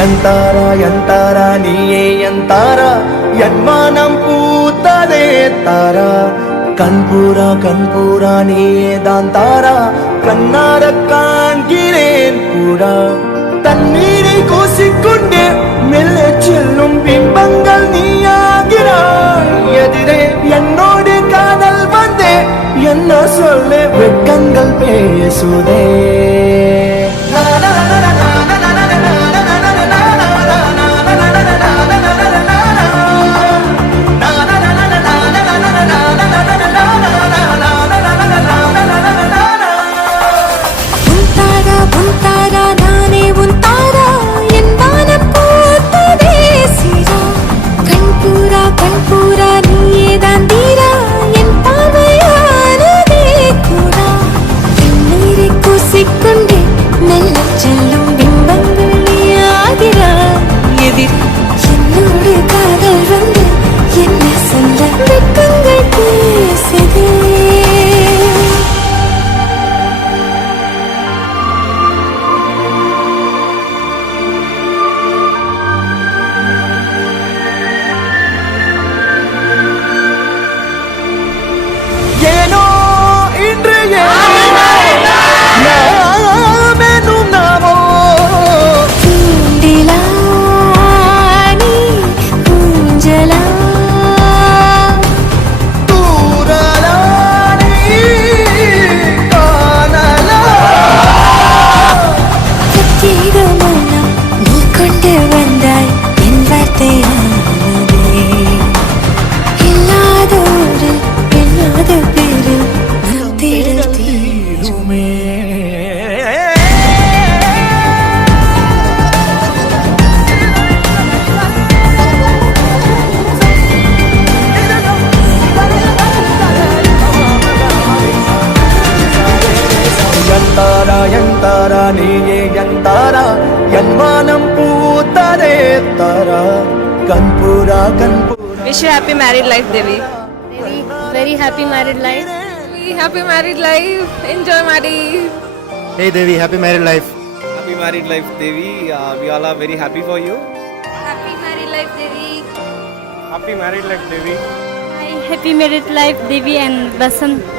ಎಂತಾರ ನೀಯೇ ಎಂತಾರ ಎನ್ಮಾನಂ பூத்ததே தாரா கண்பூரா நீயே தான் தாரா கண்ணார காண்கிறேன் பூரா தண்ணீரை கூசிக்கொண்டே மெல்ல செல்லும் பிம்பங்கள் நீயாகிறாய் எதிரே என்னோடு காதல் வந்தே என்ன சொல்ல வெட்கங்கள் பேசுதே ಎಂತಾರ ನೀಯೇ ಎಂತಾರ ಎನ್ಮಾನಂ பூத்ததே தாரா கண்பூரா Wish you happy married life, Devi. Very happy married life. Happy married life. Enjoy marriage. Hey Devi, happy married life. Happy married life, Devi. We all are very happy for you. Happy married life, Devi. Happy married life, Devi. Hi, happy married life, Devi and Basant.